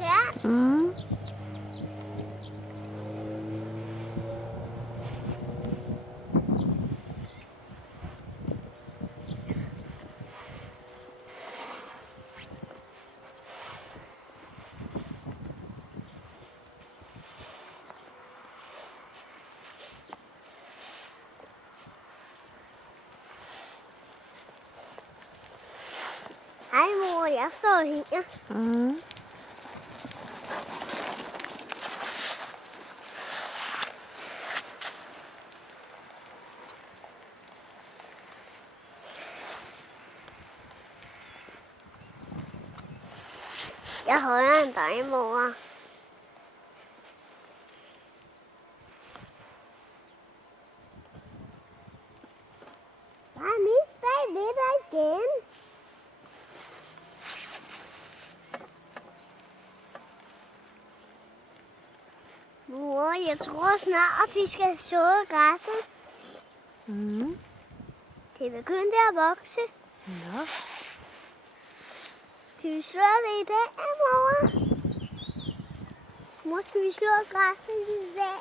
Ja. Mm. Hej mor, jeg står her. Mm. Jeg er højere end dig, mor. Der er mis bag ved dig igen. Mor, jeg tror snart, vi skal så græsset. Mm. Det er begyndt at vokse. Nå. Skal vi slå det i dag, mor? Mor, skal vi slå græsset i dag,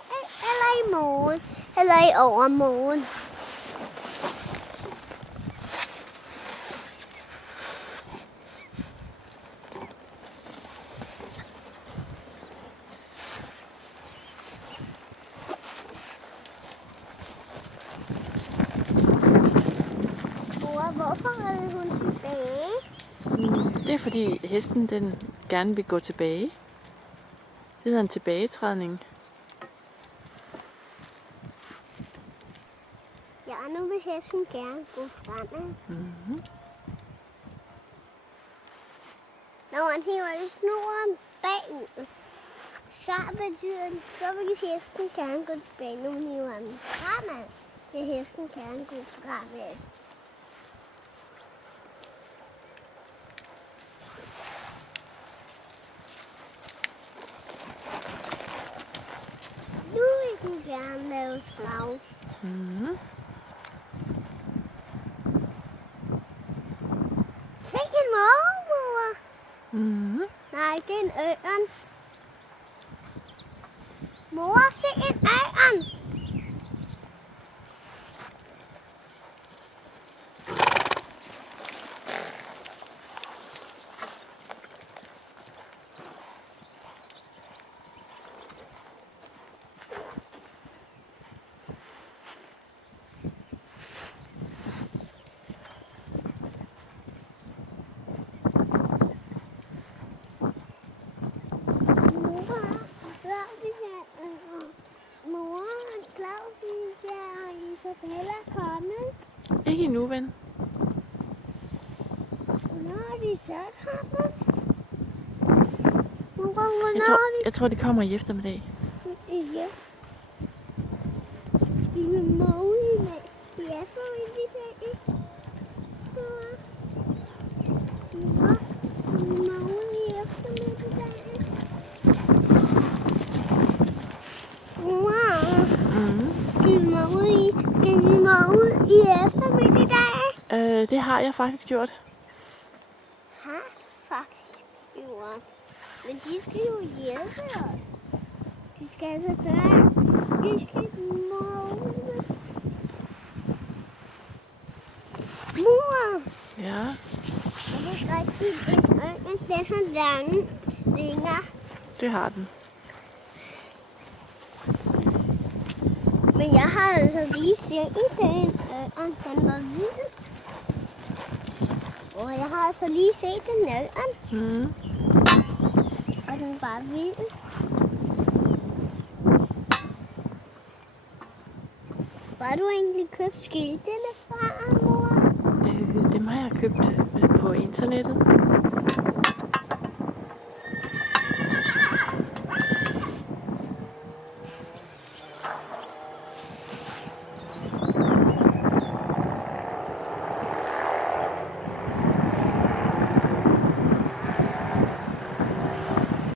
eller i morgen, eller i overmorgen? Mor, hvorfor redde hun tilbage? Det er fordi hesten den gerne vil gå tilbage. Det hedder en tilbagetrædning. Ja, nu vil hesten gerne gå fremad. Mm-hmm. Når man hiver snoren bagud, så betyder det, så vil hesten gerne gå tilbage. Når man hiver den fremad, vil hesten gerne gå fremad. Nu vil den gerne lave slag. Mm-hmm. Se en mormor. Mm-hmm. Nej, det er en ørn. Mor, se en ørn. Isabella er kommet. Ikke endnu, ven. Hvornår er de så kommet? Hvornår er Jeg tror, de kommer i eftermiddag. de? Ja. De er måle med. De er så i dag. Mor, de er måle i eftermiddag. Mor, Mm. skal vi måle i eftermiddag? Det har jeg faktisk gjort. Har faktisk gjort. Men de skal jo hjælpe os. De skal altså gøre. De skal måle. Mor! Ja. Jeg ved ikke rigtig, at den har lange vinger. Det har den. Men jeg har altså lige set den, den var hvid. Og jeg har altså lige set den ørn, Mm. og den var hvid. Hvor har du egentlig købt skiltene fra, mor? Dem har jeg købt på internettet.